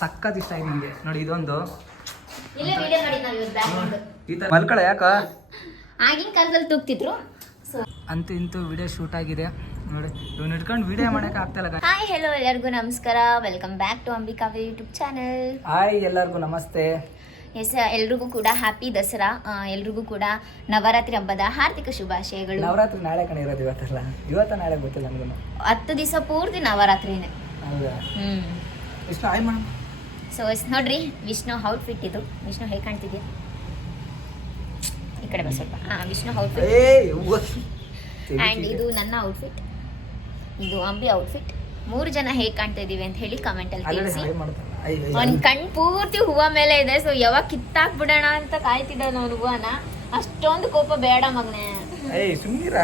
ಸಖತ್ ಇಷ್ಟ ಆಯ್ತು ನನಗೆ ನೋಡಿ ಇದೊಂದು. ಈ ಥರ ಮಲ್ಕಳ ಯಾಕ? ಆಗಿನ ಕಾಲದಲ್ಲಿ ತೂಗ್ತಿದ್ರು. ಅಂತೂ ಇಂತೂ ವಿಡಿಯೋ ಶೂಟ್ ಆಗಿದೆ. ನೋಡಿ ಇವ್ನು ಇಟ್ಕೊಂಡು ವಿಡಿಯೋ ಮಾಡಕ್ಕೆ ಆಗ್ತಾ ಇಲ್ಲ. ಹಾಯ್ ಹೆಲೋ ಎಲ್ಲರಿಗೂ ನಮಸ್ಕಾರ. Welcome back to Ambika YouTube channel hi ಎಲ್ಲರಿಗೂ ನಮಸ್ತೆ. ಎಸ್ ಎಲ್ರಿಗೂ ಕೂಡ ಹ್ಯಾಪಿ ದಸರಾ. ಎಲ್ರಿಗೂ ಕೂಡ ನವರಾತ್ರಿ ಹಬ್ಬದ ಹಾರ್ದಿಕ ಶುಭಾಶಯಗಳು. ನವರಾತ್ರಿ ನಾಳೆ ಕಣ ಇರೋದು ಇವತ್ತಲ್ಲ. ಇವತ್ತ ನಾಳೆ ಗೊತ್ತಿಲ್ಲ ನಮಗೂ ಹತ್ತು ದಿವಸ ಪೂರ್ತಿ ನವರಾತ್ರಿನೇ. ಹೌದಾ? ಹ್ಮ್. ಇಷ್ಟು ಆಯ್ ಮೇಡಮ್ ಸೊ ಎಸ್ ನೋಡ್ರಿ ವಿಷ್ಣು ಔಟ್ಫಿಟ್ ಇದು. ವಿಷ್ಣು ಹೇಗೆ ಕಾಣ್ತಿದ್ಯಾ? ಈ ಕಡೆ ಬಸ್ ಸ್ವಲ್ಪ. ಹಾಂ ವಿಷ್ಣು ಔಟ್ಫಿಟ್ ಫಿಟ್ ಆ್ಯಂಡ್ ಇದು ನನ್ನ ಔಟ್ಫಿಟ್ ಇದು ಅಂಬಿ ಔಟ್ಫಿಟ್ ಮೂರು ಜನ ಹೇಗೆ ಕಾಣ್ತಾ ಇದೀವಿ ಅಂತ ಹೇಳಿ ಕಮೆಂಟಲ್ಲಿ ತಿಳಿಸಿ. ಅವ್ನ. ಕಣ್ ಪೂರ್ತಿ ಹೂವ ಮೇಲೆ ಇದೆ. ಸೊ ಯಾವಾಗ ಕಿತ್ತಾಕ್ಬಿಡೋಣ ಅಂತ ಕಾಯ್ತಿದ್ದಾನ ಅವ್ನ ಹೂವನ. ಅಷ್ಟೊಂದು ಕೋಪ ಬೇಡ ಮಗನೇ. ಸುಮ್ಮನಿರ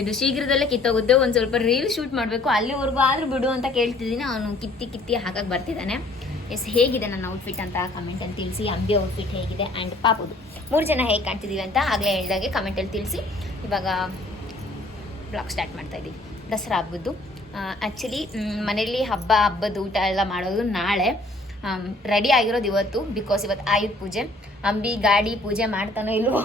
ಇದು ಶೀಘ್ರದಲ್ಲೇ ಕಿತ್ತೋಗುತ್ತೆ. ಒಂದು ಸ್ವಲ್ಪ ರೀಲ್ ಶೂಟ್ ಮಾಡಬೇಕು. ಅಲ್ಲಿವರೆಗೂ ಆದ್ರೂ ಬಿಡು ಅಂತ ಕೇಳ್ತಿದ್ದೀನಿ. ಅವನು ಕಿತ್ತಿ ಕಿತ್ತಿ ಹಾಕಕ್ ಬರ್ತಿದ್ದಾನೆ. ಎಸ್ ಹೇಗಿದೆ ನನ್ನ ಔಟ್ಫಿಟ್ ಅಂತ ಕಮೆಂಟಲ್ಲಿ ತಿಳಿಸಿ. ಅಂಬಿ ಔಟ್ಫಿಟ್ ಹೇಗಿದೆ ಆ್ಯಂಡ್ ಪಾಪುದು ಮೂರು ಜನ ಹೇಗೆ ಕಾಣ್ತಿದ್ದೀವಿ ಅಂತ ಆಗಲೇ ಹೇಳಿದಾಗೆ ಕಮೆಂಟಲ್ಲಿ ತಿಳಿಸಿ. ಇವಾಗ ಬ್ಲಾಗ್ ಸ್ಟಾರ್ಟ್ ಮಾಡ್ತಾ ಇದ್ದೀವಿ. ದಸರಾ ಹಬ್ಬದ್ದು. ಆ್ಯಕ್ಚುಲಿ ಮನೆಯಲ್ಲಿ ಹಬ್ಬ, ಹಬ್ಬದ ಊಟ ಎಲ್ಲ ಮಾಡೋದು ನಾಳೆ. ರೆಡಿ ಆಗಿರೋದು ಇವತ್ತು ಬಿಕಾಸ್ ಇವತ್ತು ಆಯುಧ ಪೂಜೆ. ಅಂಬಿ ಗಾಡಿ ಪೂಜೆ ಮಾಡ್ತಾನೋ ಇಲ್ವೋ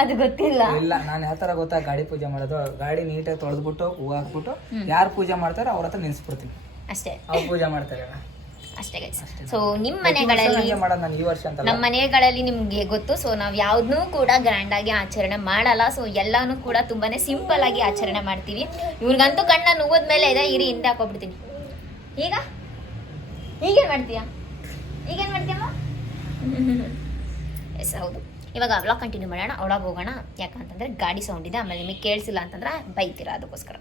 ಅದು ಗೊತ್ತಿಲ್ಲ. ಇಲ್ಲ ನಾನು ಯಾವ ತರ ಗೊತ್ತಾ ಗಾಡಿ ಪೂಜೆ ಮಾಡೋದು. ಗಾಡಿ ನೀಟಾಗಿ ತೊಳೆದ್ಬಿಟ್ಟು ಹೂ ಹಾಕ್ಬಿಟ್ಟು ಯಾರು ಪೂಜೆ ಮಾಡ್ತಾರೋ ಅವ್ರ ಹತ್ರ ನಿಲ್ಸ್ಬಿಡ್ತೀನಿ. ಅಷ್ಟೇ. ಅವ್ರು ಪೂಜೆ ಮಾಡ್ತಾರೆ ಅಷ್ಟೇ ಗೈಸ್ ಸೊ ನಿಮ್ಮ ಮನೆಗಳಲ್ಲಿ ನಮ್ಮ ಮನೆಗಳಲ್ಲಿ ನಿಮ್ಗೆ ಗೊತ್ತು ಸೊ ನಾವು ಯಾವ್ದನ್ನೂ ಕೂಡ ಗ್ರ್ಯಾಂಡ್ ಆಗಿ ಆಚರಣೆ ಮಾಡಲ್ಲ. ಸೊ ಎಲ್ಲಾನು ಕೂಡ ತುಂಬಾನೇ ಸಿಂಪಲ್ ಆಗಿ ಆಚರಣೆ ಮಾಡ್ತೀವಿ. ಇವ್ರಿಗಂತೂ ಕಣ್ಣ ನುವ್ವದ ಮೇಲೆ ಇದೆ ಇರಿ ಹಿಂದೆ ಹಾಕೋಬಿಡ್ತೀನಿ. ಈಗ? ಹೀಗೆ ಮಾಡ್ತೀಯಾ? ಈಗೇನ್ ಮಾಡ್ತೀಯಮ್ಮ? ಎಸ್ ಹೌದು. ಇವಾಗ ವ್ಲಾಗ್ ಕಂಟಿನ್ಯೂ ಮಾಡೋಣ ಒಳಗೆ ಹೋಗೋಣ. ಯಾಕಂತಂದ್ರೆ ಗಾಡಿ ಸೌಂಡ್ ಇದೆ ಆಮೇಲೆ ನಿಮಗೆ ಕೇಳಿಸಿಲ್ಲ ಅಂತಂದ್ರೆ ಬೈತೀರಾ ಅದಕ್ಕೋಸ್ಕರ.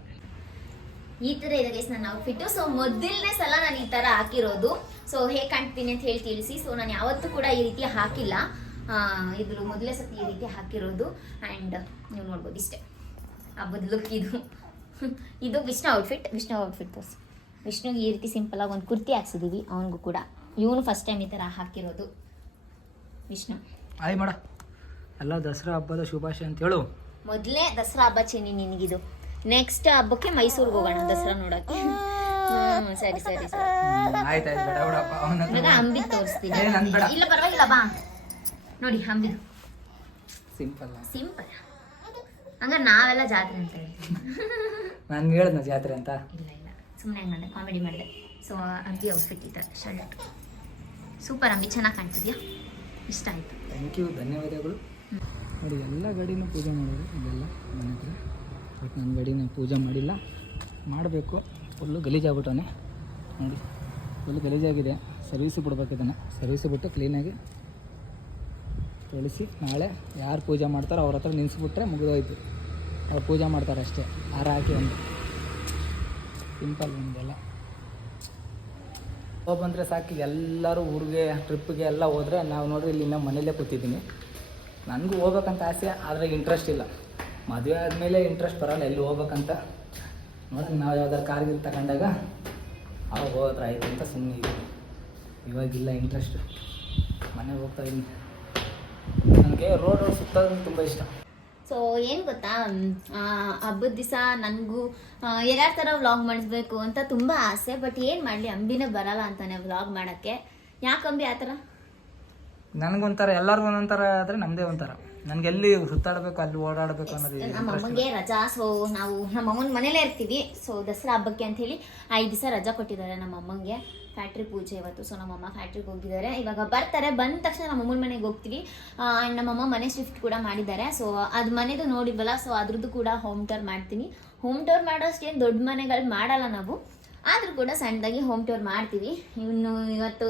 ಈ ತರ ಇದೆ ಗೈಸ್ ನನ್ನ ಔಟ್ಫಿಟ್ ಸೊ ಮೊದಲನೇ ಸಲ ನಾನು ಈ ತರ ಹಾಕಿರೋದು. ಸೊ ಹೇಗೆ ಕಾಣ್ತೀನಿ ಅಂತ ಹೇಳಿ ತಿಳಿಸಿ. ಸೊ ನಾನು ಯಾವತ್ತೂ ಕೂಡ ಈ ರೀತಿ ಹಾಕಿಲ್ಲ. ಇದ್ರು ಇದ್ರ ಮೊದಲನೇ ಸತಿ ಈ ರೀತಿ ಹಾಕಿರೋದು. ಆ್ಯಂಡ್ ನೀವು ನೋಡ್ಬೋದು ಇಷ್ಟೇ. ಹಬ್ಬದ ಲುಕ್ ಇದು. ಇದು ವಿಷ್ಣು ಔಟ್ಫಿಟ್ ವಿಷ್ಣು ಔಟ್ಫಿಟ್ ತೋರಿಸಿ. ವಿಷ್ಣುಗೆ ಈ ರೀತಿ ಸಿಂಪಲ್ ಆಗಿ ಒಂದು ಕುರ್ತಿ ಹಾಕ್ಸಿದ್ದೀವಿ ಅವನಿಗೂ ಕೂಡ. ಇವನು ಫಸ್ಟ್ ಟೈಮ್ ಈ ಥರ ಹಾಕಿರೋದು. ವಿಷ್ಣು. ಆಯ್ ಮಾಡ. ಎಲ್ಲ ದಸರಾ ಹಬ್ಬದ ಶುಭಾಶಯ ಅಂತ ಹೇಳು. ಮೊದಲೇ ದಸರಾ ಹಬ್ಬ ಚೆನ್ನಿ ನಿನಗಿದು. ನೆಕ್ಸ್ಟ್ ಹಬ್ಬಕ್ಕೆ ಮೈಸೂರಿಗೆ ಹೋಗೋಣ ದಸರಾ ನೋಡಕ್ಕೆ. ಸರಿ ಸರಿ ಸರಿ. ಹ್ಮ್, ಆಯ್ತ್ ಆಯ್ತ್ ಬೇಡ ಬಿಡಪ್ಪ ಅವನ ಇವಾಗ ಅಂಬಿ ತೋರಿಸ್ತೀನಿ. ಏ, ಬೇಡ. ಇಲ್ಲ ಪರವಾಗಿಲ್ಲ ಬಾ. ನೋಡಿ ಅಂಬಿ ಸಿಂಪಲ್ ಸಿಂಪಲ್ ಹಂಗ ನಾವೆಲ್ಲ ಜಾತ್ರೆ ಅಂತ ಹೇಳ್ತೀವಿ. ನಾನು ಹೇಳ್ದ ಜಾತ್ರೆ ಅಂತ. ಇಲ್ಲ ಇಲ್ಲ. ಸುಮ್ಮನೆ ಹಂಗಂದೆ ಕಾಮಿಡಿ ಮಾಡಿದೆ. ಸೊ ಅಂಬಿ ಔಟ್ಫಿಟ್ ಇದೆ ಶರ್ಟ್ ಸೂಪರ್ ಅಂಬಿ, ಚೆನ್ನಾಗಿ ಕಾಣ್ತಿದ್ಯಾ? ಇಷ್ಟ ಆಯ್ತು. ಥ್ಯಾಂಕ್ ಯು ಧನ್ಯವಾದಗಳು. ನೋಡಿ, ಎಲ್ಲ ಗಾಡಿನೂ ಪೂಜೆ ಮಾಡೋದು ಇದೆಲ್ಲ ಮನೆ ಹತ್ರ. ಬಟ್ ನನ್ನ ಗಾಡಿನ ಪೂಜೆ ಮಾಡಿಲ್ಲ. ಮಾಡಬೇಕು. ಫುಲ್ಲು ಗಲೀಜಾಗ್ಬಿಟ್ಟವನೇ. ನೋಡಿ ಫುಲ್ ಗಲೀಜಾಗಿದೆ. ಸರ್ವಿಸ್ ಬಿಡ್ಬೇಕು ಇದನ್ನು ಸರ್ವಿಸ್ ಬಿಟ್ಟು ಕ್ಲೀನಾಗಿ ತೊಳಿಸಿ ನಾಳೆ ಯಾರು ಪೂಜೆ ಮಾಡ್ತಾರೋ ಅವ್ರ ಹತ್ರ ನಿಲ್ಲಿಸ್ಬಿಟ್ರೆ ಮುಗಿದೋಯ್ತು. ಅವ್ರು ಪೂಜೆ ಮಾಡ್ತಾರೆ ಅಷ್ಟೇ. ಹಾರ ಹಾಕಿ ಒಂದು. ಸಿಂಪಲ್ ನಮಗೆಲ್ಲ ಹೋಗಿ ಬಂದರೆ ಸಾಕು. ಎಲ್ಲರೂ ಊರಿಗೆ ಟ್ರಿಪ್ಪಿಗೆ ಎಲ್ಲ ಹೋದರೆ ನಾವು ನೋಡ್ರಿ ಇಲ್ಲಿ ನಮ್ಮ ಮನೇಲೇ ಕೂತಿದ್ದೀನಿ. ನನಗೂ ಹೋಗ್ಬೇಕಂತ ಆಸೆ, ಆದರೆ ಇಂಟ್ರೆಸ್ಟ್ ಇಲ್ಲ. ಮದುವೆ ಆದಮೇಲೆ ಇಂಟ್ರೆಸ್ಟ್ ಬರೋಲ್ಲ, ಎಲ್ಲಿ ಹೋಗ್ಬೇಕಂತ. ನೋಡ್ರಿ ನಾವು ಯಾವ್ದಾದ್ರು ಕಾರ್ಗಿಲ್ ತಗೊಂಡಾಗ ಅವಾಗ ಹೋದ್ರೆ ಆಯ್ತು ಅಂತ ಸುಮ್ಮನೆ ಇದ್ದೀನಿ. ಇವಾಗಿಲ್ಲ ಇಂಟ್ರೆಸ್ಟ್ ಮನೆಗೆ ಹೋಗ್ತಾ ಇದ್ದೀನಿ. ನನಗೆ ರೋಡ್ ಸುತ್ತ ತುಂಬ ಇಷ್ಟ. ಸೊ ಏನು ಗೊತ್ತಾ? ಹಬ್ಬದ ದಿವಸ ನನಗೂ ಯಾರ್ಯಾರ ಥರ ವ್ಲಾಗ್ ಮಾಡಿಸ್ಬೇಕು ಅಂತ ತುಂಬ ಆಸೆ ಬಟ್ ಏನು ಮಾಡಲಿ? ಅಂಬಿನೇ ಬರಲ್ಲ ಅಂತಾನೆ ವ್ಲಾಗ್ ಮಾಡೋಕ್ಕೆ. ಯಾಕೆ ಅಂಬಿ ಆ ಥರ ನನಗೊಂಥರ, ಎಲ್ಲರಿಗೂ ಒಂದೊಂಥರ ಆದರೆ ನಮ್ಮದೇ ಒಂಥರ. ನನಗೆ ಎಲ್ಲಿ ಸುತ್ತಾಡಬೇಕು ಅಲ್ಲಿ ಓಡಾಡಬೇಕು ಅನ್ನೋದು ನಮ್ಮ ಅಮ್ಮಂಗೆ ರಜಾ ಸೊ ನಾವು ನಮ್ಮ ಅಮ್ಮನ ಮನೇಲೇ ಇರ್ತೀವಿ. ಸೊ ದಸರಾ ಹಬ್ಬಕ್ಕೆ ಅಂತ ಹೇಳಿ ಐದು ದಿವಸ ರಜಾ ಕೊಟ್ಟಿದ್ದಾರೆ ನಮ್ಮ ಅಮ್ಮಂಗೆ. ಫ್ಯಾಕ್ಟ್ರಿ ಪೂಜೆ ಇವತ್ತು ಸೊ ನಮ್ಮಮ್ಮ ಫ್ಯಾಕ್ಟ್ರಿಗೆ ಹೋಗಿದ್ದಾರೆ. ಇವಾಗ ಬರ್ತಾರೆ ಬಂದ ತಕ್ಷಣ ನಮ್ಮ ಅಮ್ಮನ ಮನೆಗೆ ಹೋಗ್ತೀವಿ. ಆ್ಯಂಡ್ ನಮ್ಮಮ್ಮ ಮನೆ ಶಿಫ್ಟ್ ಕೂಡ ಮಾಡಿದ್ದಾರೆ. ಸೊ ಅದು ಮನೆದು ನೋಡಿದ್ವಲ್ಲ ಸೊ ಅದ್ರದ್ದು ಕೂಡ ಹೋಮ್ ಟೂರ್ ಮಾಡ್ತೀನಿ. ಹೋಮ್ ಟೂರ್ ಮಾಡೋಷ್ಟೇನು ದೊಡ್ಡ ಮನೆಗಳು ಮಾಡಲ್ಲ ನಾವು. ಆದರೂ ಕೂಡ ಸಣ್ಣದಾಗಿ ಹೋಮ್ ಟೂರ್ ಮಾಡ್ತೀವಿ. ಇನ್ನು ಇವತ್ತು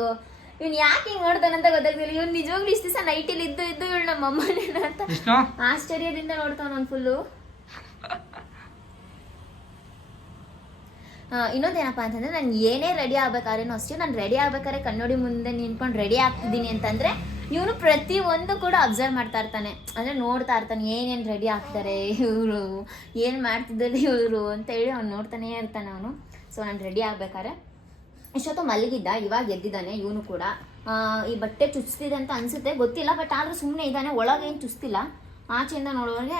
ಇವ್ನು ಯಾಕೆ ಹಿಂಗ್ ನೋಡ್ತಾನಂತ ಗೊತ್ತಾಗ್ತಿಲ್ಲ ಇವ್ನು ನಿಜವಾಗ್ಲೂ ಇಷ್ಟು ದಿವಸ ನೈಟಲ್ಲಿ ಇದ್ದು ಇದ್ದು ಇವಳು ನಮ್ಮ ಅಮ್ಮನೇನ ಅಂತ ವಿಷ್ಣು? ಆಶ್ಚರ್ಯದಿಂದ ನೋಡ್ತಾವ ಒಂದ್ ಫುಲ್ಲು ಇನ್ನೊಂದೇನಪ್ಪ ಅಂತಂದ್ರೆ ನಾನು ಏನೇ ರೆಡಿ ಆಗ್ಬೇಕಾದ್ರೆ ಅಷ್ಟೇ ನಾನು ರೆಡಿ ಆಗ್ಬೇಕಾದ್ರೆ ಕಣ್ಣೋಡಿ ಮುಂದೆ ನಿಂತ್ಕೊಂಡು ರೆಡಿ ಆಗ್ತಿದ್ದೀನಿ ಅಂತಂದ್ರೆ ಇವನು ಪ್ರತಿ ಒಂದು ಕೂಡ ಅಬ್ಸರ್ವ್ ಮಾಡ್ತಾ ಇರ್ತಾನೆ. ಅಂದ್ರೆ ನೋಡ್ತಾ ಇರ್ತಾನೆ ಏನೇನು ರೆಡಿ ಆಗ್ತಾರೆ ಇವರು ಏನು ಮಾಡ್ತಿದ್ದಾರೆ ಇವರು ಅಂತ ಹೇಳಿ ಅವ್ನು ನೋಡ್ತಾನೆ ಇರ್ತಾನೆ ಅವನು. ಸೊ ನಾನು ರೆಡಿ ಆಗ್ಬೇಕಾದ್ರೆ ಇಷ್ಟೊತ್ತು ಮಲಗಿದ್ದ ಇವಾಗ ಎದ್ದಿದ್ದಾನೆ ಇವನು ಕೂಡ. ಈ ಬಟ್ಟೆ ಚುಚ್ತಿದೆ ಅಂತ ಅನ್ಸುತ್ತೆ ಗೊತ್ತಿಲ್ಲ ಬಟ್ ಆದರೂ ಸುಮ್ಮನೆ ಇದ್ದಾನೆ ಒಳಗೇನು ಚುಚ್ತಿಲ್ಲ. ಆಚೆಯಿಂದ ನೋಡುವಾಗೆ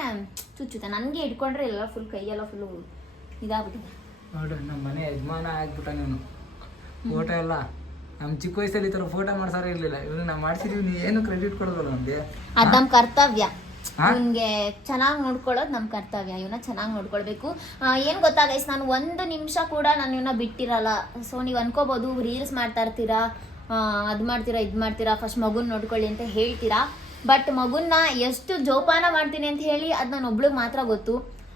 ಚುಚ್ಚುತ್ತೆ. ನನಗೆ ಇಟ್ಕೊಂಡ್ರೆ ಎಲ್ಲ ಫುಲ್ ಕೈಯೆಲ್ಲ ಫುಲ್ಲು ಇದಾಗ್ಬಿಟ್ಟಿದೆ. ನೋಡ್ರಿ ನಮ್ಮ ಮನೆ ಯಜಮಾನ ಆಗ್ಬಿಟ್ಟ ನೀನು ಫೋಟೋ ಎಲ್ಲ ನಮ್ಮ ಚಿಕ್ಕ ವಯಸ್ಸಲ್ಲಿ ಈ ಥರ ಫೋಟೋ ಮಾಡ್ಸಾರ ಇರಲಿಲ್ಲ. ಇವನು ನಾವು ಮಾಡ್ಸಿದೀವಿ ನೀ ಏನು ಕ್ರೆಡಿಟ್ ಕೊಡೋದಲ್ಲ ನಮಗೆ? ಅದು ನಮ್ಮ ಕರ್ತವ್ಯ. ಇವ್ನ್ಗೆ ಚೆನ್ನಾಗಿ ನೋಡ್ಕೊಳ್ಳೋದು ನಮ್ ಕರ್ತವ್ಯ ಇವನ್ನ ಚೆನ್ನಾಗಿ ನೋಡ್ಕೊಳ್ಬೇಕು. ಏನು ಏನ್ ಗೊತ್ತಾ ಗೈಸ್ ನಾನು ಒಂದು ನಿಮಿಷ ಕೂಡ ನಾನು ಇವನ್ನ ಬಿಟ್ಟಿರಲ್ಲ. ಸೊ ನೀವು ಅನ್ಕೋಬಹುದು ರೀಲ್ಸ್ ಮಾಡ್ತಾ ಇರ್ತೀರಾ? ಅದ್ ಮಾಡ್ತೀರಾ, ಇದ್ ಮಾಡ್ತೀರಾ? ಫಸ್ಟ್ ಮಗುನ್ ನೋಡ್ಕೊಳ್ಳಿ ಅಂತ ಹೇಳ್ತೀರಾ? ಬಟ್ ಮಗುನ್ನ ಎಷ್ಟು ಜೋಪಾನ ಮಾಡ್ತೀನಿ ಅಂತ ಹೇಳಿ ಅದ್ ನಾನು ಒಬ್ಳಿಗೆ ಮಾತ್ರ ಗೊತ್ತು.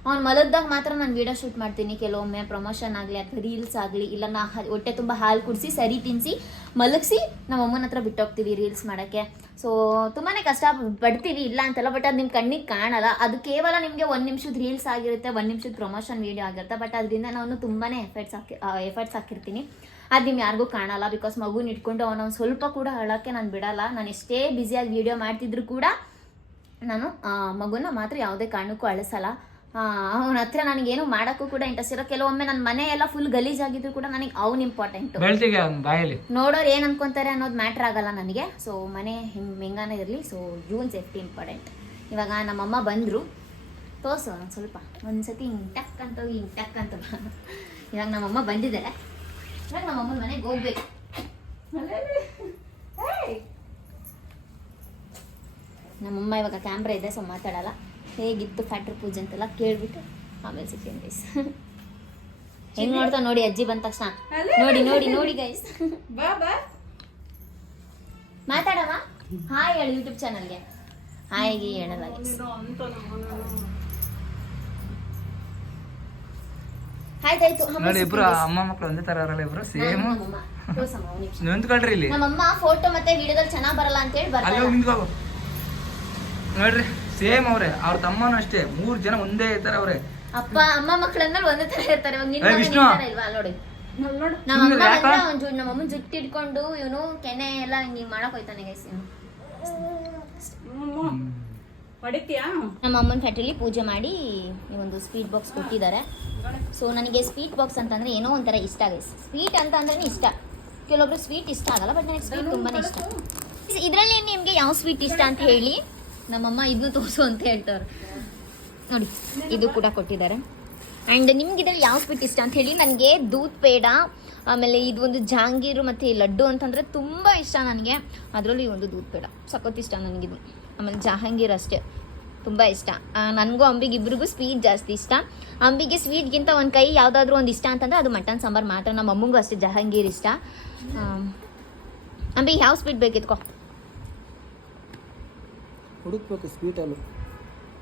ಅವ್ನು ಮಲಗ್ದಾಗ ಮಾತ್ರ ನಾನು ವಿಡಿಯೋ ಶೂಟ್ ಮಾಡ್ತೀನಿ. ಕೆಲವೊಮ್ಮೆ ಪ್ರಮೋಷನ್ ಆಗಲಿ ಅಥವಾ ರೀಲ್ಸ್ ಆಗಲಿ ಇಲ್ಲ ನಾ ಹೊಟ್ಟೆ ತುಂಬ ಹಾಲು ಕುಡಿಸಿ, ಸರಿ ತಿನ್ನಿಸಿ ಮಲಗಿಸಿ ನಮ್ಮ ಅಮ್ಮನ ಹತ್ರ ಬಿಟ್ಟೋಗ್ತೀವಿ ರೀಲ್ಸ್ ಮಾಡೋಕ್ಕೆ. ಸೊ ತುಂಬಾ ಕಷ್ಟ ಪಡ್ತೀವಿ, ಇಲ್ಲ ಅಂತಲ್ಲ ಬಟ್ ಅದು ನಿಮ್ಮ ಕಣ್ಣಿಗೆ ಕಾಣಲ್ಲ. ಅದು ಕೇವಲ ನಿಮಗೆ ಒಂದು ನಿಮಿಷದ ರೀಲ್ಸ್ ಆಗಿರುತ್ತೆ, ಒಂದು ನಿಮಿಷದ ಪ್ರಮೋಷನ್ ವೀಡಿಯೋ ಆಗಿರುತ್ತೆ ಬಟ್ ಅದರಿಂದ ನಾನು ತುಂಬಾ ಎಫರ್ಟ್ಸ್ ಹಾಕಿ ಎಫರ್ಟ್ಸ್ ಹಾಕಿರ್ತೀನಿ. ಅದು ನಿಮ್ಗೆ ಯಾರಿಗೂ ಕಾಣಲ್ಲ ಬಿಕಾಸ್ ಮಗುನ ಇಟ್ಕೊಂಡು ಅವನ ಸ್ವಲ್ಪ ಕೂಡ ಅಳೋಕ್ಕೆ ನಾನು ಬಿಡಲ್ಲ. ನಾನು ಎಷ್ಟೇ ಬ್ಯುಸಿಯಾಗಿ ವೀಡಿಯೋ ಮಾಡ್ತಿದ್ರು ಕೂಡ ನಾನು ಮಗುನ ಮಾತ್ರ ಯಾವುದೇ ಕಾರಣಕ್ಕೂ ಅಳಿಸಲ್ಲ. ಅವನ ಹತ್ರ ನನಗೇನು ಮಾಡೋಕ್ಕೂ ಕೂಡ ಇಂಟ್ರೆಸ್ಟ್ ಇರೋ ಕೆಲವೊಮ್ಮೆ ನನ್ನ ಮನೆ ಎಲ್ಲ ಫುಲ್ ಗಲೀಜಾಗಿದ್ರು ಕೂಡ ನನಗೆ ಅವ್ನು ಇಂಪಾರ್ಟೆಂಟು ಬೆಳ್ತಿಗೆ ಅವ್ನ ಬಾಯಲ್ಲಿ? ನೋಡೋರು ಏನ್ ಅನ್ಕೊಂತಾರೆ ಅನ್ನೋದು ಮ್ಯಾಟ್ರ್ ಆಗಲ್ಲ ನನಗೆ. ಸೊ ಮನೆ ಹಿಂಗ್ ಹೆಂಗಾನ ಇರಲಿ ಸೊ ಇವನ್ ಸೇಫ್ಟಿ ಇಂಪಾರ್ಟೆಂಟ್ ಇವಾಗ ನಮ್ಮಮ್ಮ ಬಂದರು. ತೋರ್ಸು ಒಂದು ಸ್ವಲ್ಪ. ಒಂದ್ಸತಿ ಸತಿ ಹಿಂಗೆ ಟಕ್ ಅಂತ ಹೋಗಿ ಟಕ್ ಅಂತ. ಇವಾಗ ನಮ್ಮಮ್ಮ ಬಂದಿದ್ದಾರೆ. ಇವಾಗ ನಮ್ಮಮ್ಮನ ಮನೆಗೆ ಹೋಗ್ಬೇಕು. ನಮ್ಮಮ್ಮ ಇವಾಗ ಕ್ಯಾಮ್ರಾ ಇದೆ ಸೊ ಮಾತಾಡಲ್ಲ. ಹೇಗಿತ್ತು ಫ್ಯಾಕ್ಟ್ರಿ ಪೂಜೆ ಅಂತೆಲ್ಲ ಕೇಳ್ಬಿಟ್ಟು ಆಮೇಲೆ ಸಿಗ್ತೀನಿ ಗೈಸ್ ಹೆಂಗ್ ನೋಡ್ತಾ ನೋಡಿ ಅಜ್ಜಿ ಬಂದ ತಕ್ಷಣ. ನೋಡಿ ನೋಡಿ ನೋಡಿ ಗೈಸ್ ಬಾ ಬಾ. ಮಾತಾಡವ ಹಾಯ್ ಹೇಳು ಯೂಟ್ಯೂಬ್ ಚಾನಲ್ಗೆ ಹಾಯ್ಗೆ ಹೇಳಲ್ಲ. ಆಯ್ತಾಯ್ತು ನೋಡಿ ಇಬ್ರು. ಅಮ್ಮ ಮಕ್ಳು ಒಂದೇ ತರ ಅವರಲ್ಲ ಇಬ್ರು. ಸೇಮ್ ನಮ್ಮಮ್ಮ. ತೋರ್ಸಮ್ಮ, ಒಂದ್ ನಿಮಿಷ. ನಿಂತ್ಕೊಳ್ರಿ ಇಲ್ಲಿ. ನಮ್ಮಮ್ಮ ಫೋಟೋ ಮತ್ತೆ ವಿಡಿಯೋದಲ್ಲಿ ಚೆನ್ನಾಗಿ ಬರಲ್ಲ ಅಂತ ಹೇಳಿ ನಿಂತ್ಕೋ. ನೋಡ್ರಿ. ಸೇಮ್ ಅವ್ರೆ. ಅವ್ರ ತಮ್ಮನೂ ಅಷ್ಟೇ. ಮೂರ್ ಜನ ಒಂದೇ ಇರ್ತಾರೆ ಅವ್ರೆ. ಅಪ್ಪ ಅಮ್ಮ ಮಕ್ಕಳಂದ್ರೆ ಒಂದೇ ತರ ಇರ್ತಾರೆ. ಇವಾಗ ನಿನ್ನ ಏ, ಮಗ ವಿಷ್ಣು. ನಿನ್ ತರ ಇಲ್ವಾ? ನೋಡು. ನಮ್ಮ ಅಮ್ಮ ಯಾಕ? ಬಂದ್ರೆ ಅವ್ನ್ ಜು- ನಮ್ಮ ಅಮ್ಮನ್ ಜುಟ್ಟು ಇಟ್ಕೊಂಡು ಇವನು ಕೆನೆ ಎಲ್ಲ ಹಿಂಗ್ ಮಾಡಕ್ ಹೋಯ್ತಾನೆ ಗೈಸ್ ಇವನು. ಹೊಡಿತೀಯಾ? ನಮ್ಮ ಅಮ್ಮನ ಫ್ಯಾಕ್ಟ್ರಿಲಿ ಪೂಜೆ ಮಾಡಿ ಈ ಒಂದು ಸ್ವೀಟ್ ಬಾಕ್ಸ್ ಕೊಟ್ಟಿದ್ದಾರೆ. ಸೊ ನನಗೆ ಸ್ವೀಟ್ ಬಾಕ್ಸ್ ಅಂತಂದ್ರೆ ಏನೋ ಒಂಥರ ಇಷ್ಟ ಗೈಸ್ ಸ್ವೀಟ್ ಅಂತ ಅಂದ್ರೆ ಇಷ್ಟ. ಕೆಲವೊಬ್ರು ಸ್ವೀಟ್ ಇಷ್ಟ ಆಗಲ್ಲ ಬಟ್ ನನಗೆ ಸ್ವೀಟ್ ತುಂಬಾನೇ ಇಷ್ಟ. ಇದರಲ್ಲಿ ನಿಮಗೆ ಯಾವ ಸ್ವೀಟ್ ಇಷ್ಟ ಅಂತ ಹೇಳಿ? ನಮ್ಮಮ್ಮ ಇದನ್ನು ತೋರಿಸು ಅಂತ ಹೇಳ್ತಾರೆ ನೋಡಿ, ಇದು ಕೂಡ ಕೊಟ್ಟಿದ್ದಾರೆ. ಆ್ಯಂಡ್ ನಿಮ್ಗೆ ಇದರಲ್ಲಿ ಯಾವ ಸ್ವೀಟ್ ಇಷ್ಟ ಅಂತ ಹೇಳಿ, ನನಗೆ ದೂದ್ ಪೇಡ, ಆಮೇಲೆ ಇದು ಒಂದು ಜಾಂಗೀರು ಮತ್ತು ಲಡ್ಡು ಅಂತಂದರೆ ತುಂಬ ಇಷ್ಟ ನನಗೆ. ಅದರಲ್ಲೂ ಒಂದು ದೂದ್ ಪೇಡ. ಸಖತ್ ಇಷ್ಟ ನನಗಿದು. ಆಮೇಲೆ ಜಹಾಂಗೀರ್ ಅಷ್ಟೇ. ತುಂಬ ಇಷ್ಟ. ನನಗೂ ಅಂಬಿಗೆ ಇಬ್ರಿಗೂ ಸ್ವೀಟ್ ಜಾಸ್ತಿ ಇಷ್ಟ. ಅಂಬಿಗೆ ಸ್ವೀಟ್ಗಿಂತ ಒಂದು ಕೈ ಯಾವುದಾದ್ರೂ ಒಂದು ಇಷ್ಟ ಅಂತಂದರೆ ಅದು ಮಟನ್ ಸಾಂಬಾರು ಮಾತ್ರ. ನಮ್ಮ ಅಮ್ಮಂಗೂ ಅಷ್ಟೇ ಜಹಾಂಗೀರ್ ಇಷ್ಟ. ಅಂಬಿಗೆ ಯಾವ ಸ್ವೀಟ್ ಬೇಕಿತ್ಕೋ? ಹುಡುಕ್ಬೇಕು ಸ್ವೀಟ್ ಅಲ್ಲೂ.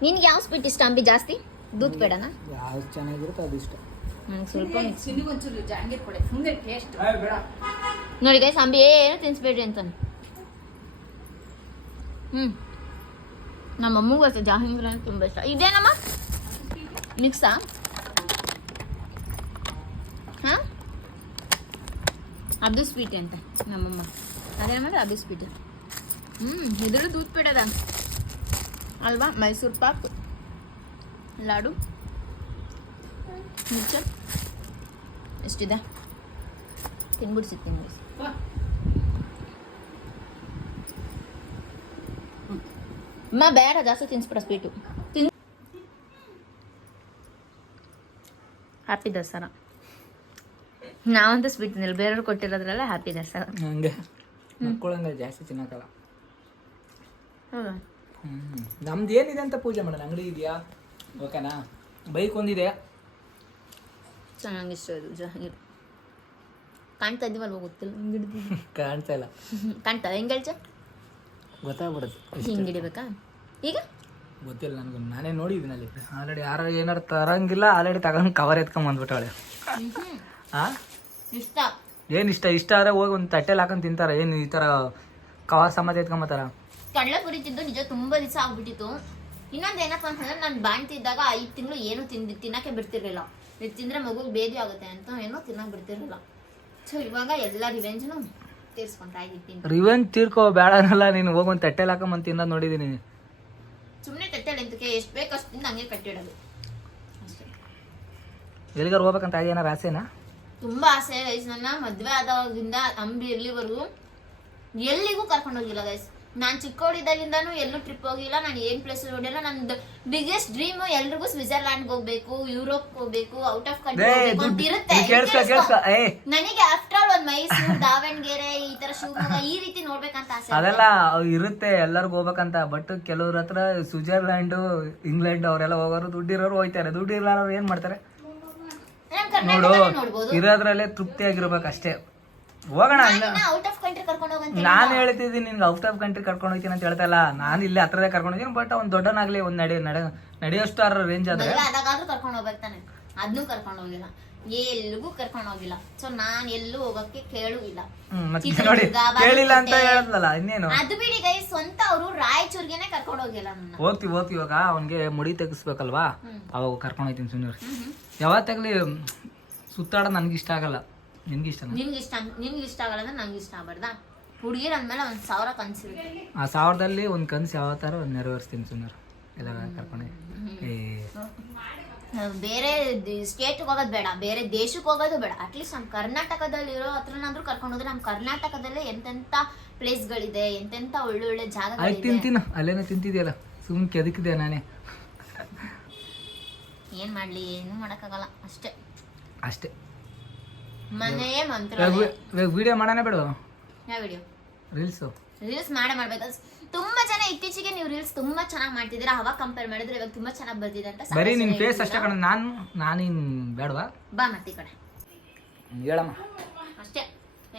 ನಿನ್ಗೆ ಯಾವ ಸ್ವೀಟ್ ಇಷ್ಟ ಅಂಬಿ ಜಾಸ್ತಿ? ದೂದ್ ಬೇಡನಾ ಯಾವ್ದು ಚೆನ್ನಾಗಿರುತ್ತೆ ಅದು ಇಷ್ಟ. ನನಗೆ ಸ್ವಲ್ಪ ಮಿಕ್ಸ್ ಸಿನಿಗೊಂಚೂರು ಜಾಂಗೀರ್ ಕೊಡೆ. ಸುಮ್ಮನೆ ಟೇಸ್ಟ್ ನೋಡಿ ಗೈಸ್ ಅಂಬಿ ಏನು ತಿನ್ಸ್ಬೇಡ್ರಿ ಅಂತಾನೆ ಹ್ಞೂ ನಮ್ಮ ಅಮ್ಮಗೂ ಅಷ್ಟೇ ಜಾಹಂಗೀರ್ ಅಂದ್ರೆ ತುಂಬ ಇಷ್ಟ. ಇದೇನಮ್ಮ? ಮಿಕ್ಸಾ? ಹಾಂ? ಅದು ಸ್ವೀಟ್ ಅಂತ ನಮ್ಮಮ್ಮ ಅದೇನಮ್ಮ ಅದು ಸ್ವೀಟ್ ಹ್ಞೂ ಇದ್ರಲ್ಲೂ ದೂದ್ ಬಿಡದ ಅಲ್ವಾ? ಮೈಸೂರು ಪಾಕ್ ಲಾಡು ಮಿಕ್ಸರ್ ಎಷ್ಟಿದೆ? ತಿನ್ಬಿಡ್ಸಿ ತಿನ್ಬಿಡ್ಸಿ. ಅಮ್ಮ ಬೇಡ ಜಾಸ್ತಿ ತಿನ್ಸ್ಬಿಡ ಸ್ವೀಟು. ತಿನ್ ಹ್ಯಾಪಿ ದಸರಾ. ನಾವಂತೂ ಸ್ವೀಟ್ ತಿನ್ನಿಲ್ಲ ಬೇರೆಯವ್ರು ಕೊಟ್ಟಿರೋದ್ರಲ್ಲ ಹ್ಯಾಪಿ ದಸರಾ. ಹಂಗೆ. ಜಾಸ್ತಿ ತಿನ್ನೋಕಲ್ಲ ಹೌದಾ? ನಮ್ದು ಏನಿದೆ ಅಂತ ಪೂಜೆ ಮಾಡೋಣ? ಅಂಗಡಿ ಇದೆಯಾ? ಓಕೆನಾ ಬೈಕ್ ಒಂದಿದೆ ಚೆನ್ನಾಗಿ ಇಷ್ಟ ಇದು ಜಹಾಂಗೀರ್ ಕಾಣ್ತಾ ಇದ್ದೀವಲ್ವ ಗೊತ್ತಿಲ್ಲ ಹಿಂಗೆ ಹಿಡ್ದು ಕಾಣ್ತಾ ಇಲ್ಲ. ಕಾಣ್ತಾ ಹೆಂಗೆ ಹೇಳ್ಚ? ಗೊತ್ತಾಗ್ಬಿಡುತ್ತೆ. ಹಿಂಗೆ ಹಿಡಿಬೇಕಾ? ಈಗ? ಗೊತ್ತಿಲ್ಲ ನನಗೆ. ನಾನೇ ನೋಡಿದ್ದೀನಿ ಅಲ್ಲಿ. ಆಲ್ರೆಡಿ ಯಾರು ಏನಾರು ತರಂಗಿಲ್ಲ ಆಲ್ರೆಡಿ ತಗೊಂಡು ಕವರ್ ಎತ್ಕೊಂಡ್ ಬಂದ್ಬಿಟ್ಟಾಳೆ ಆ? ಇಷ್ಟ. ಏನು ಇಷ್ಟ? ಇಷ್ಟ ಆದ್ರೆ ಹೋಗಿ ಒಂದು ತಟ್ಟೆಲಿ ಹಾಕೊಂಡು ತಿಂತಾರೆ. ಏನು ಈ ಥರ ಕವರ್ ಸಮೇತ ಎತ್ಕೊಂಬತ್ತಾರ ಕಡಲೆಪುರಿ ತಿಂದು ನಿಜ ತುಂಬಾ ದಿವಸ ಆಗ್ಬಿಟ್ಟಿತ್ತು. ಇನ್ನೊಂದು ಏನಪ್ಪ ಅಂತಂದ್ರೆ ನಾನು ಬಾಣ್ತಿದ್ದಾಗ ಐದು ತಿಂಗಳು ಏನು ತಿಂದು ತಿನ್ನಕ್ಕೆ ಬಿಡ್ತಿರ್ಲಿಲ್ಲ. ಇದು ತಿಂದ್ರೆ ಮಗುಗೆ ಬೇದಿ ಆಗುತ್ತೆ ಅಂತ ಏನೋ ತಿನ್ನಕ್ಕೆ ಬಿಡ್ತಿರ್ಲಿಲ್ಲ. ಸೊ ಇವಾಗ ಎಲ್ಲ ರಿವೆಂಜ್ನು ತೀರ್ಸ್ಕೊಂತಾ ಇದ್ದೀನಿ. ರಿವೆಂಜ್ ತೀರ್ಕೋ ಬೇಡ ಅನ್ನಲ್ಲ ನೀನು ಹೋಗಿ ಒಂದು ತಟ್ಟೆಲಿ ಹಾಕೊಂಬಂದು ತಿನ್ನೋದು ನೋಡಿದ್ದೀನಿ ಸುಮ್ಮನೆ ತಟ್ಟೆಲಿ ಎಂತಕ್ಕೆ ಎಷ್ಟು ಬೇಕು ಅಷ್ಟು ತಿಂದು ಹಂಗೆ ಕಟ್ಟಿಡೋದು ಅಷ್ಟೇ. ಎಲ್ಲಿಗಾರು ಹೋಗ್ಬೇಕಂತ ಏನಾರು ಆಸೆನಾ? ತುಂಬಾ ಆಸೆ ಗೈಸ್ ನನ್ನ ಮದುವೆ ಆದಾಗಿಂದ ಅಂಬಿ ಇರ್ಲಿವರೆಗೂ ಎಲ್ಲಿಗೂ ಕರ್ಕೊಂಡು ಹೋಗಿಲ್ಲ ಗೈಸ್ ನಾನ್ ಚಿಕ್ಕವಳಿದ್ದಾಗಿಂದಾನು ಎಲ್ಲೂ ಟ್ರಿಪ್ ಹೋಗಿಲ್ಲ. ನಾನು ಏನ್ ಪ್ಲೇಸ್ ನೋಡಿಲ್ಲ ನಂದು ಬಿಗ್ಗೆಸ್ಟ್ ಡ್ರೀಮ್ ಎಲ್ರಿಗೂ ಸ್ವಿಟ್ಜರ್ಲ್ಯಾಂಡ್ ಹೋಗ್ಬೇಕು ಯುರೋಪ್ ಹೋಗ್ಬೇಕು ಔಟ್ ಆಫ್ ಕಂಟ್ರಿ ಏ, ಹೋಗ್ಬೇಕು ಅಂತ ಇರುತ್ತೆ. ನನಗೆ ಆಫ್ಟರ್ ಆಲ್ ಒಂದ್ ಮೈಸೂರು ದಾವಣಗೆರೆ ಈ ತರ ಶಿವಮೊಗ್ಗ ಈ ರೀತಿ ನೋಡ್ಬೇಕಂತ ಆಸೆ ಅದೆಲ್ಲ ಇರುತ್ತೆ ಎಲ್ಲರಿಗೂ ಹೋಗ್ಬೇಕಂತ. ಬಟ್ ಕೆಲವ್ರ ಹತ್ರ ಸ್ವಿಟ್ಜರ್ಲ್ಯಾಂಡ್ ಇಂಗ್ಲೆಂಡ್ ಅವರೆಲ್ಲ ಹೋಗೋರು ದುಡ್ಡಿರೋರು ಹೋಯ್ತಾರೆ ದುಡ್ಡು ಇರಲಾರ ಏನ್ ಮಾಡ್ತಾರೆ? ನೋಡು ಇರೋದ್ರಲ್ಲೇ ತೃಪ್ತಿಯಾಗಿರ್ಬೇಕು ಅಷ್ಟೇ ಹೋಗೋಣ ಔಟ್ ಆಫ್ ಕಂಟ್ರಿ ಕರ್ಕೊಂಡು ಹೋಗಂತ ನಾನು ಹೇಳ್ತಿದ್ದೀನಿ ನಿನ್ಗೆ ಔಟ್ ಆಫ್ ಕಂಟ್ರಿ ಕರ್ಕೊಂಡು ಹೋಗ್ತೀನಿ ಅಂತ ಹೇಳ್ತಲ್ಲ ನಾನು ಇಲ್ಲೇ ಹತ್ರದೇ ಕರ್ಕೊಂಡು ಹೋಗ್ತೀನಿ ಬಟ್ ಅವ್ನು ದೊಡ್ಡನಾಗ್ಲಿ ಒಂದ್ ನಡೆ ನಡೆ ನಡೆಯೋಷ್ಟು ರೇಂಜ್ ಆದ್ರೆ ಅದಾಗಾದ್ರೂ ಕರ್ಕೊಂಡು ಹೋಗ್ಬೇಕು ತಾನೆ. ಅದನ್ನೂ ಕರ್ಕೊಂಡು ಹೋಗಿಲ್ಲ. ಎಲ್ಲಿಗೂ ಕರ್ಕೊಂಡು ಹೋಗಿಲ್ಲ. ಸೊ ನಾನ್ ಎಲ್ಲೂ ಹೋಗಕ್ಕೆ ಕೇಳೂ ಇಲ್ಲ. ಕೇಳಿಲ್ಲ ಅಂತ ಹೇಳಲ್ಲ ಹೇಳದ್ಲಲ್ಲ ಇನ್ನೇನು? ಅದು ಬಿಡಿ ಗೈ ಸ್ವಂತ ಅವರು ರಾಯಚೂರ್ಗೆನೆ ಕರ್ಕೊಂಡು ಹೋಗಿಲ್ಲ ನಾನು ಹೋಗ್ತಿ ಹೋಗ್ತಿ ಇವಾಗ. ಅವನಿಗೆ ಮುಡಿ ತೆಗಿಸ್ಬೇಕಲ್ವಾ. ಅವಾಗ ಕರ್ಕೊಂಡು ಹೋಗ್ತೀನಿ ಸುಮ್ಮನೆ ಯಾವತ್ತಾಗ್ಲಿ ಸುತ್ತಾಡ ನನ್ಗೆ ಇಷ್ಟ ಆಗಲ್ಲ. ನಿನ್ಗೆ ಇಷ್ಟ ನಿನ್ಗೆ ಇಷ್ಟ ನಿನ್ಗೆ ಇಷ್ಟ ಆಗಲ್ಲ ಅಂದ್ರೆ ನಂಗೆ ಇಷ್ಟ ಆಗ್ಬಾರ್ದಾ? ಹುಡುಗಿರ್ ಅಂದ್ಮೇಲೆ ಒಂದ್ ಸಾವಿರ ಕನ್ಸಿರುತ್ತೆ ಆ ಸಾವಿರದಲ್ಲಿ ಒಂದು ಕನ್ಸು ಯಾವ ಥರ ನೆರವೇರಿಸ್ತೀನಿ ಸುನೀರ್ ಎಲ್ಲ ಕರ್ಕೊಂಡು ಏ. ಬೇರೆ ಸ್ಟೇಟ್ ಹೋಗೋದು ಬೇಡ ಬೇರೆ ದೇಶಕ್ಕೆ ಹೋಗೋದು ಬೇಡ. ಅಟ್ಲೀಸ್ಟ್ ನಮ್ಮ ಕರ್ನಾಟಕದಲ್ಲಿ ಇರೋ ಹತ್ರನಾದ್ರೂ ಕರ್ಕೊಂಡು ಹೋದ್ರೆ ನಮ್ಮ ಕರ್ನಾಟಕದಲ್ಲೇ ಎಂತೆಂತ ಪ್ಲೇಸ್ಗಳಿದೆ ಎಂತೆಂತ ಒಳ್ಳೊಳ್ಳೆ ಆಯ್ತು ಜಾಗಗಳಿದೆ ತಿಂತೀನ ಅಲ್ಲೇನೋ ತಿಂತಿದ್ಯಲ್ಲ ಸುಮ್ಮನೆ ಕೆದಕಿದೆ ನಾನೇ. ಏನ್ ಮಾಡ್ಲಿ ಏನು ಮಾಡೋಕ್ಕಾಗಲ್ಲ ಅಷ್ಟೇ. ಅಷ್ಟೇ. ಮನೆಯೇ ಮಂತ್ರ ಇವಾಗ ವಿಡಿಯೋ ಮಾಡೋಣ ಬಿಡು. ಯಾವ ವಿಡಿಯೋ? ರೀಲ್ಸು ರೀಲ್ಸ್ ಮಾಡೇ ಮಾಡ್ಬೇಕು. ತುಂಬಾ ಜನ ಇತ್ತೀಚೆಗೆ ನೀವು ರೀಲ್ಸ್ ತುಂಬಾ ಚೆನ್ನಾಗಿ ಮಾಡ್ತಿದ್ದೀರಾ. ಅವಾಗ ಕಂಪೇರ್ ಮಾಡಿದ್ರೆ ಇವಾಗ ತುಂಬಾ ಚೆನ್ನಾಗಿ ಬರ್ತಿದೆ ಅಂತ ಬರೀ ನಿನ್ ಫೇಸ್ ಅಷ್ಟೇ. ಕಣ. ನಾನು ನಾನಿನ್ ಬೇಡವಾ? ಬಾ ಮತ್ತೆ ಕಡೆ. ಹೇಳಮ್ಮ. ಅಷ್ಟೇ.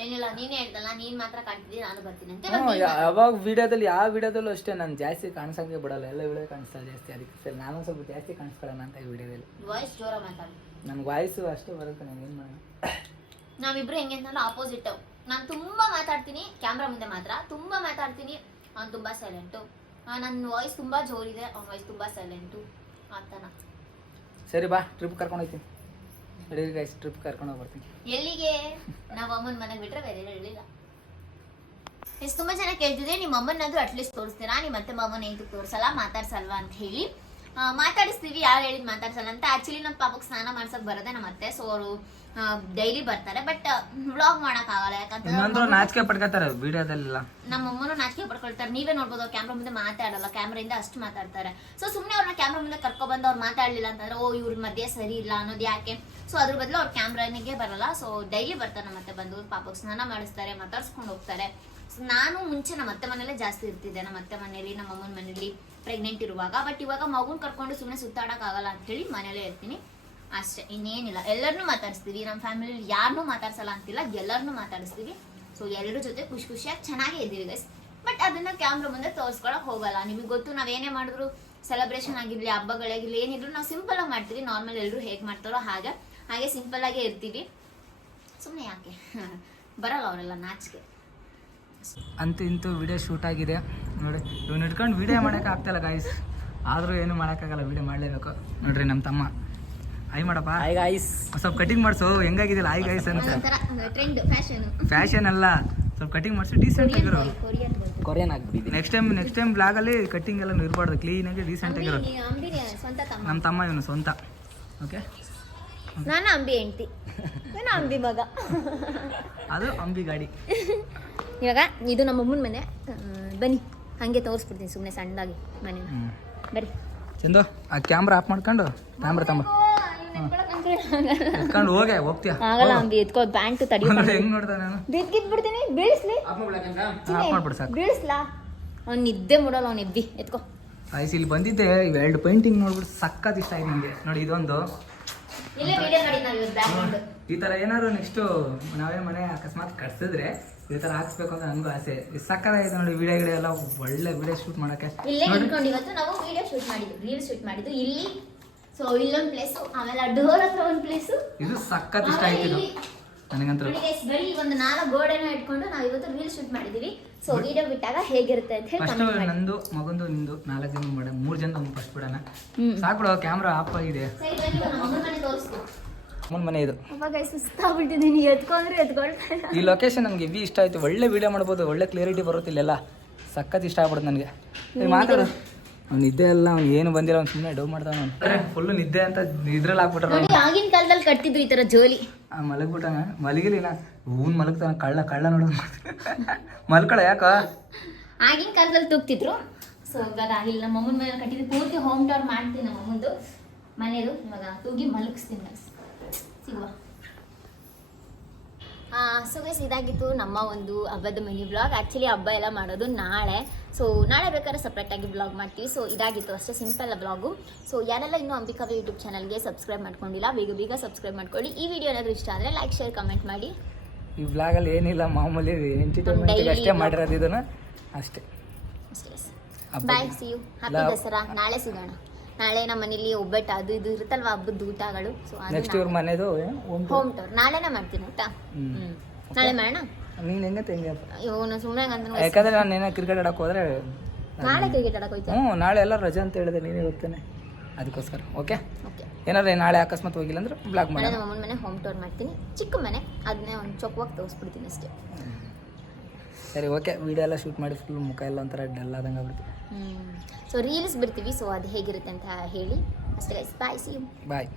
ಏನಿಲ್ಲ ನೀನೇ ಹೇಳ್ದಲ್ಲ ನೀನ್ ಮಾತ್ರ ಕಾಣ್ತಿದ್ದೀನಿ ನಾನು ಬರ್ತೀನಿ ಅಂತ ಯಾವಾಗ ವಿಡಿಯೋದಲ್ಲಿ ಯಾವ ವಿಡಿಯೋದಲ್ಲೂ ಅಷ್ಟೇ ನಾನು ಜಾಸ್ತಿ ಕಾಣಿಸಂಗೆ ಬಿಡಲ್ಲ. ಎಲ್ಲ ವಿಡಿಯೋ ಕಾಣಿಸ್ತಾ ಜಾಸ್ತಿ ಅದಕ್ಕೆ. ಸರಿ ನಾನು ಸ್ವಲ್ಪ ಜಾಸ್ತಿ ಕಾಣಿಸ್ಕೊಳ್ಳೋಣ ಅಂತ ಈ ವಿಡಿಯೋದಲ್ಲಿ. ವಾಯ್ಸ್ ಜೋರ ಮಾತಾಡು. ನನ್ನ ವಾಯ್ಸು ಅಷ್ಟೇ ಬರುತ್ತೆ ನಾನು ಏನು ಮಾಡೋಣ ನಾವಿಬ್ರು ಹೆಂಗೆ ಅಂತಂದ್ರೆ ಆಪೋಸಿಟ್ ನಾನು ತುಂಬಾ ಮಾತಾಡ್ತೀನಿ ಕ್ಯಾಮ್ರಾ ಮುಂದೆ ಮಾತ್ರ. ತುಂಬಾ ಮಾತಾಡ್ತೀನಿ. ಅವ್ನು ತುಂಬಾ ಸೈಲೆಂಟು ನನ್ನ ವಾಯ್ಸ್ ತುಂಬಾ ಜೋರಿದೆ. ಅವ್ನ ವಾಯ್ಸ್ ತುಂಬಾ ಸೈಲೆಂಟು ಆತನ ಸರಿ ಬಾ ಟ್ರಿಪ್ ಕರ್ಕೊಂಡು ಹೋಗ್ತೀನಿ. ರೆಡಿ ಗೈಸ್ ಟ್ರಿಪ್ ಕರ್ಕೊಂಡು ಹೋಗಿ ಬರ್ತೀನಿ. ಎಲ್ಲಿಗೆ? ನಾವು ಅಮ್ಮನ ಮನೆಗೆ ಬಿಟ್ರೆ ಬೇರೆ ಹೇಳಿಲ್ಲ ಎಷ್ಟು ತುಂಬಾ ಜನ ಕೇಳ್ತಿದೆ ನಿಮ್ಮ ಅಮ್ಮನಾದ್ರೂ ಅಟ್ಲೀಸ್ಟ್ ತೋರಿಸ್ತೀರಾ? ನಿಮ್ಮ ಮತ್ತೆ ಮಾವನ ಏನು ತೋರಿಸಲ್ಲ ಮಾತಾಡ್ಸಲ್ವಾ ಅಂತ ಹೇಳಿ. ಮಾತಾಡಿಸ್ತೀವಿ ಯಾರು ಹೇಳಿದ್ ಮಾತಾಡ್ಸಲ್ಲ ಅಂತ. ಆಕ್ಚುಲಿ ನಮ್ಮ ಪಾಪಕ್ಕೆ ಸ್ನಾನ ಮಾಡ್ಸಕ್ ಬರೋದೇ ನಮ್ಮ ಅತ್ತೆ. ಸೊ ಅವರು ಡೈಲಿ ಬರ್ತಾರೆ. ಬಟ್ ವ್ಲಾಗ್ ಮಾಡಕ್ ಆಗಲ್ಲ. ಯಾಕಂದ್ರೆ ನಾಚಿಕೆ ಪಡ್ಕೊತಾರೆ ವಿಡಿಯೋದಲ್ಲೆಲ್ಲ ನಮ್ಮ ಅಮ್ಮನೂ ನಾಚಿಕೆ ಪಡ್ಕೊಳ್ತಾರೆ. ನೀವೇ ನೋಡ್ಬೋದು ಕ್ಯಾಮ್ರಾ ಮುಂದೆ ಮಾತಾಡಲ್ಲ. ಕ್ಯಾಮ್ರಾಯಿಂದ ಅಷ್ಟು ಮಾತಾಡ್ತಾರೆ. ಸೊ ಸುಮ್ಮನೆ ಅವ್ರನ್ನ ಕ್ಯಾಮ್ರಾ ಮುಂದೆ ಕರ್ಕೊಬಂದು ಅವ್ರು ಮಾತಾಡಲಿಲ್ಲ ಅಂತಂದ್ರೆ ಓ ಇವ್ರ ಮಧ್ಯೆ ಸರಿ ಇಲ್ಲ ಅನ್ನೋದು ಯಾಕೆ? ಸೊ ಅದ್ರ ಬದಲು ಅವ್ರ ಕ್ಯಾಮ್ರಾನಿಗೆ ಬರಲ್ಲ. ಸೊ ಡೈಲಿ ಬರ್ತಾರೆ ನಮ್ಮ ಮತ್ತೆ ಬಂದು ಪಾಪಕ್ಕೆ ಸ್ನಾನ ಮಾಡಿಸ್ತಾರೆ ಮಾತಾಡ್ಸ್ಕೊಂಡು ಹೋಗ್ತಾರೆ. ನಾನು ಮುಂಚೆ ನಮ್ಮ ಅತ್ತೆ ಮನೇಲೆ ಜಾಸ್ತಿ ಇರ್ತಿದ್ದೆ. ನಮ್ಮ ಅತ್ತೆ ಮನೇಲಿ ನಮ್ಮ ಅಮ್ಮನ ಮನೇಲಿ ಪ್ರೆಗ್ನೆಂಟ್ ಇರುವಾಗ. ಬಟ್ ಇವಾಗ ಮಗುನ ಕರ್ಕೊಂಡು ಸುಮ್ಮನೆ ಸುತ್ತಾಡೋಕ್ಕಾಗಲ್ಲ ಆಗಲ್ಲ ಅಂತೇಳಿ ಮನೇಲೇ ಇರ್ತೀನಿ. ಅಷ್ಟೇ, ಇನ್ನೇನಿಲ್ಲ. ಎಲ್ಲರನ್ನೂ ಮಾತಾಡಿಸ್ತೀವಿ. ನಮ್ಮ ಫ್ಯಾಮಿಲಿ ಯಾರನ್ನೂ ಮಾತಾಡ್ಸಲ್ಲ ಅಂತಿಲ್ಲ. ಎಲ್ಲರನ್ನೂ ಮಾತಾಡಿಸ್ತೀವಿ. ಸೊ ಎಲ್ಲರ ಜೊತೆ ಖುಷಿ ಖುಷಿಯಾಗಿ ಚೆನ್ನಾಗೇ ಇದ್ದೀವಿ ಗೈಸ್ ಬಟ್ ಅದನ್ನ ಕ್ಯಾಮ್ರಾ ಮುಂದೆ ತೋರಿಸ್ಕೊಳಕ್ ಹೋಗಲ್ಲ. ನಿಮಗೆ ಗೊತ್ತು ನಾವೇನೇ ಮಾಡಿದ್ರು ಸೆಲೆಬ್ರೇಷನ್ ಆಗಿರ್ಲಿ ಹಬ್ಬಗಳಾಗಿರ್ಲಿ ಏನಿದ್ರು ನಾವು ಸಿಂಪಲ್ ಆಗಿ ಮಾಡ್ತೀವಿ. ನಾರ್ಮಲ್ ಎಲ್ಲರೂ ಹೇಗೆ ಮಾಡ್ತಾರೋ ಹಾಗೆ. ಹಾಗೆ ಸಿಂಪಲ್ ಆಗೇ ಇರ್ತೀವಿ. ಸುಮ್ಮನೆ ಯಾಕೆ? ಬರಲ್ಲ ಅವರೆಲ್ಲ ನಾಚಿಕೆ. ಅಂತೂ ಇಂತೂ ವಿಡಿಯೋ ಶೂಟ್ ಆಗಿದೆ. ನೋಡಿ ಇವ್ನು ಇಟ್ಕೊಂಡು ವಿಡಿಯೋ ಮಾಡೋಕೆ ಆಗ್ತಾಯಿಲ್ಲ ಗಾಯ್ಸ್ ಆದರೂ ಏನು ಮಾಡೋಕ್ಕಾಗಲ್ಲ ವಿಡಿಯೋ ಮಾಡಲೇಬೇಕು. ನೋಡ್ರಿ ನಮ್ಮ ತಮ್ಮ. ಐ ಮಾಡಪ್ಪ. ಆಯ್ ಗಾಯ್ಸ್ ಸ್ವಲ್ಪ ಕಟಿಂಗ್ ಮಾಡಿಸು. ಹೆಂಗಾಗಿದೆಯಲ್ಲ ಆಯ್ ಗಾಯ್ಸ್ ಅಂತ. ಟ್ರೆಂಡ್ ಫ್ಯಾಷನ್ ಫ್ಯಾಷನ್ ಅಲ್ಲ. ಸ್ವಲ್ಪ ಕಟಿಂಗ್ ಮಾಡಿಸಿ. ಡೀಸೆಂಟ್ ಆಗಿರೋ ಕೊರಿಯನ್ ಕೊರಿಯನ್ ಆಗ್ಬಿಟ್ಟಿದೆ. ನೆಕ್ಸ್ಟ್ ಟೈಮ್ ನೆಕ್ಸ್ಟ್ ಟೈಮ್ ಬ್ಲಾಗಲ್ಲಿ ಕಟಿಂಗ್ ಎಲ್ಲ ಇರಬಾರ್ದು ಕ್ಲೀನಾಗಿ ಡೀಸೆಂಟ್ ಆಗಿರೋ ಅಂಬಿನಿ ಸ್ವಂತ ತಮ್ಮ. ನಮ್ಮ ತಮ್ಮ ಇವನು ಸ್ವಂತ. ಓಕೆ ನಾನು ಅಂಬಿ ಹೆಂಡ್ತಿ. ನಾನು ಅಂಬಿ ಮಗ. ಅದು ಅಂಬಿ ಗಾಡಿ ಇವಾಗ ಇದು ನಮ್ಮ ಅಮ್ಮನ ಮನೆ. ಬನ್ನಿ. ಹಂಗೆ ತೋರಿಸ್ಬಿಡ್ತೀನಿ ಸುಮ್ಮನೆ ಸಣ್ಣದಾಗಿ ಮನೆ ಬರ್ರಿ. ಚಂದು ಆ ಕ್ಯಾಮ್ರಾ ಆಫ್ ಮಾಡ್ಕೊಂಡು ಕ್ಯಾಮ್ರಾ ತಮ್ಮ ಎತ್ಕೊಂಡು ಹೋಗೆ ಹೋಗ್ತೀಯ. ಆಗಲ್ಲ ಅಂಬಿ ಎತ್ಕೋ ಬ್ಯಾಂಕ್ ತಡಿ. ಹೆಂಗ್ ನೋಡ್ದೆ ನಾನು? ಬಿದ್ದಿದ್ ಬಿಡ್ತೀನಿ ಬೀಳಿಸ್ಲಿ ಆಫ್ ಮಾಡ್ಬಿಡು ಸಾಕು. ಬೀಳಿಸ್ಲಾ? ಅವ್ನು ನಿದ್ದೆ ಮೂಡಲ್ಲ ಅವ್ನು ಎಬ್ಬಿ ಎತ್ಕೋ. ಐಸ್ ಇಲ್ಲಿ ಬಂದಿದ್ದೆ ಇವೆರಡು ಪೇಂಟಿಂಗ್ ನೋಡ್ಬಿಟ್ಟು ಸಖತ್ ಇಷ್ಟ ಆಯ್ತು ನಿಮಗೆ ನೋಡಿ ಇದೊಂದು. ಇಲ್ಲೇ ವಿಡಿಯೋ ಮಾಡಿ ಇವತ್ತು ಬ್ಯಾಕ್ಗ್ರೌಂಡ್ ಈ ಥರ ಏನಾದ್ರು ನೆಕ್ಸ್ಟು ನಾವೇ ಮನೆ ಅಕಸ್ಮಾತ್ ಕಟ್ಸಿದ್ರೆ ಈ ತರ ಹಾಕ್ಸ್ಬೇಕು ಅಂತ ನನಗೂ ಆಸೆ. ಸಕ್ಕರೆ ಸಕ್ಕತ್ತಾಗಿದೆ ನೋಡಿ ವಿಡಿಯೋ ಗಿಡ ಎಲ್ಲ ಒಳ್ಳೆ ವಿಡಿಯೋ ಶೂಟ್ ಮಾಡೋಕೆ ಇಲ್ಲೇ ಇಟ್ಕೊಂಡು ಇವತ್ತು ನಾವು ವಿಡಿಯೋ ಶೂಟ್ ಮಾಡಿದ್ದು ರೀಲ್ ಶೂಟ್ ಮಾಡಿದ್ದು. ಇಲ್ಲಿ ಸೊ ಇಲ್ಲೊಂದು ಪ್ಲೇಸ್ ಆಮೇಲೆ ಆ ಡೋರ್ ಹತ್ರ ಒಂದು ಪ್ಲೇಸು ಇದು ಸಖತ್ ಇಷ್ಟ ಆಯ್ತು ಇದು. ನನಗಂತೂ. ಬರೀ ಒಂದು ನಾಲ್ಕು ಗೋಡೆನ ಇಟ್ಕೊಂಡು ನಾವು ಇವತ್ತು ರೀಲ್ ಶೂಟ್ ಮಾಡಿದೀವಿ. ಸೊ ವಿಡಿಯೋ ಬಿಟ್ಟಾಗ ಹೇಗಿರುತ್ತೆ ಅಂತ ಹೇಳಿ ನಂದು ಮಗಂದು ನಿಂದು ನಾಲ್ಕು ಜನ ಮಾಡ ಮೂರು ಜನ ಫಸ್ಟ್ ಬಿಡೋಣ. ಸಾಕು ಕ್ಯಾಮ್ರಾ ಆಫ್ ಆಗಿದೆ. ಅಮ್ಮನ ಮನೆ ಇದು. ಅವಾಗ ಸುಸ್ತಾಗ್ಬಿಟ್ಟಿದ್ದೀನಿ ಎತ್ಕೊಂಡ್ರೆ ಎತ್ಕೊಳ್ತಾ ಇಲ್ಲ. ಈ ಲೊಕೇಶನ್ ನನಗೆ ಇವಿ ಇಷ್ಟ ಆಯ್ತು. ಒಳ್ಳೆ ವಿಡಿಯೋ ಮಾಡ್ಬೋದು ಒಳ್ಳೆ ಕ್ಲಿಯರಿಟಿ ಬರುತ್ತೆ ಇಲ್ಲೆಲ್ಲ. ಸಖತ್ ಇಷ್ಟ ಆಗ್ಬಿಡುತ್ತೆ ನನಗೆ. ಮಾತಾಡು. ಅವ್ನು ನಿದ್ದೆ ಎಲ್ಲ ಅವ್ನು ಏನು ಬಂದಿಲ್ಲ ಅವ್ನು ಸುಮ್ಮನೆ ಡೌ ಮಾಡ್ತಾವ ಫುಲ್ಲು ನಿದ್ದೆ ಅಂತ ಇದ್ರಲ್ಲಿ ಹಾಕ್ಬಿಟ್ರೆ ನೋಡಿ ಆಗಿನ ಕಾಲದಲ್ಲಿ ಕಟ್ತಿದ್ರು ಈ ತರ ಜೋಲಿ. ಮಲಗ್ಬಿಟ್ಟಂಗ ಮಲಗಿಲಿನ ಹೂನ್ ಮಲಗ್ತಾನ ಕಳ್ಳ ಕಳ್ಳ ನೋಡೋ ಮಲ್ಕಳ ಯಾಕ? ಆಗಿನ ಕಾಲದಲ್ಲಿ ತೂಗ್ತಿದ್ರು. ಸೊ ಇವಾಗ ಇಲ್ಲಿ ನಮ್ಮ ಅಮ್ಮನ ಮೇಲೆ ಕಟ್ಟಿದ್ರು ಪೂರ್ತಿ ಹೋಮ್ ಟೂರ್ ಮಾಡ್ತೀನಿ ನಮ್ಮ ಅಮ್ಮಂದು. ಮನೆಯದು ಇವಾಗ ತೂಗಿ ಮಲಗಿಸ್ತೀನಿ ಸೊ ಗೈಸ್ ಇದಾಗಿತ್ತು ನಮ್ಮ ಒಂದು ಹಬ್ಬದ ಮಿನಿ ಬ್ಲಾಗ್ ಆ್ಯಕ್ಚುಲಿ ಹಬ್ಬ ಎಲ್ಲ ಮಾಡೋದು ನಾಳೆ. ಸೊ ನಾಳೆ ಬೇಕಾದ್ರೆ ಸಪ್ರೇಟಾಗಿ ಬ್ಲಾಗ್ ಮಾಡ್ತೀವಿ. ಸೊ ಇದಾಗಿತ್ತು ಅಷ್ಟೇ ಸಿಂಪಲ್ ಬ್ಲಾಗು ಸೊ ಯಾರೆಲ್ಲ ಇನ್ನೂ ಅಂಬಿಕಾ ಯೂಟ್ಯೂಬ್ ಚಾನಲ್ಗೆ ಸಬ್ಸ್ಕ್ರೈಬ್ ಮಾಡ್ಕೊಂಡಿಲ್ಲ ಬೇಗ ಬೇಗ ಸಬ್ಸ್ಕ್ರೈಬ್ ಮಾಡ್ಕೊಳ್ಳಿ. ಈ ವಿಡಿಯೋ ಏನಾದರೂ ಇಷ್ಟ ಆದರೆ ಲೈಕ್ ಶೇರ್ ಕಮೆಂಟ್ ಮಾಡಿ. ಈ ಬ್ಲಾಗಲ್ಲಿ ಏನಿಲ್ಲ ಮಾಮೂಲಿ ಅಷ್ಟೇ. ಮಾಡಿರೋದು ಇದನ್ನು. ಅಷ್ಟೇ. Bye see you happy Dasara. ನಾಳೆ ಸಿಗೋಣ. ನಾಳೆ ನಮ್ಮ ಮನೇಲಿ ಒಬ್ಬಟ್ಟು ಅದು ಇದು ಇರುತ್ತಲ್ವಾ ಹಬ್ಬದ ಊಟಗಳು. ಸೊ ನೆಕ್ಸ್ಟ್ ಇವ್ರ ಮನೆದು ಹೋಮ್ ಟೂರ್ ನಾಳೆನೇ ಮಾಡ್ತೀನಿ ಊಟ. ಹ್ಮ್. ನಾಳೆ ಮಾಡೋಣ ನೀನು ಹೆಂಗತ್ತೆ ಹೆಂಗೆ ಇವನು ಸುಮ್ಮನೆ ಅಂತ ಯಾಕಂದ್ರೆ ನಾನು ಏನೋ ಕ್ರಿಕೆಟ್ ಆಡಕ್ಕೆ ಹೋದ್ರೆ ನಾಳೆ ಕ್ರಿಕೆಟ್ ಆಡಕ್ಕೆ ಹೋಯ್ತು ಹ್ಞೂ ನಾಳೆ ಎಲ್ಲ ರಜಾ ಅಂತ ಹೇಳಿದೆ ನೀನು ಇರುತ್ತೇನೆ ಅದಕ್ಕೋಸ್ಕರ ಓಕೆ ಓಕೆ ಏನಾದ್ರೆ ನಾಳೆ ಅಕಸ್ಮಾತ್ ಹೋಗಿಲ್ಲ ಅಂದ್ರೆ ಬ್ಲಾಕ್ ಮಾಡಿ ನಮ್ಮ ಅಮ್ಮನ ಮನೆ ಹೋಮ್ ಟೂರ್ ಮಾಡ್ತೀನಿ. ಚಿಕ್ಕ ಮನೆ ಅದನ್ನೇ ಒಂದು ಚೊಕ್ಕವಾಗಿ ತೋರಿಸ್ಬಿಡ್ತೀನಿ ಅಷ್ಟೇ. ಸರಿ ಓಕೆ ವಿಡಿಯೋ ಎಲ್ಲ ಶೂಟ್ ಮಾಡಿ ಫುಲ್ ಮುಖ ಎಲ್ಲ ಒಂಥರ ಡಲ್ ಆದಂಗೆ ಆಗ್ಬಿಡ್ತು. ಸೊ ರೀಲ್ಸ್ ಬಿಡ್ತೀವಿ ಸೊ ಅದು ಹೇಗಿರುತ್ತೆ ಅಂತ ಹೇಳಿ. ಅಷ್ಟೇ ಬಾಯ್ ಸಿ ಬಾಯ್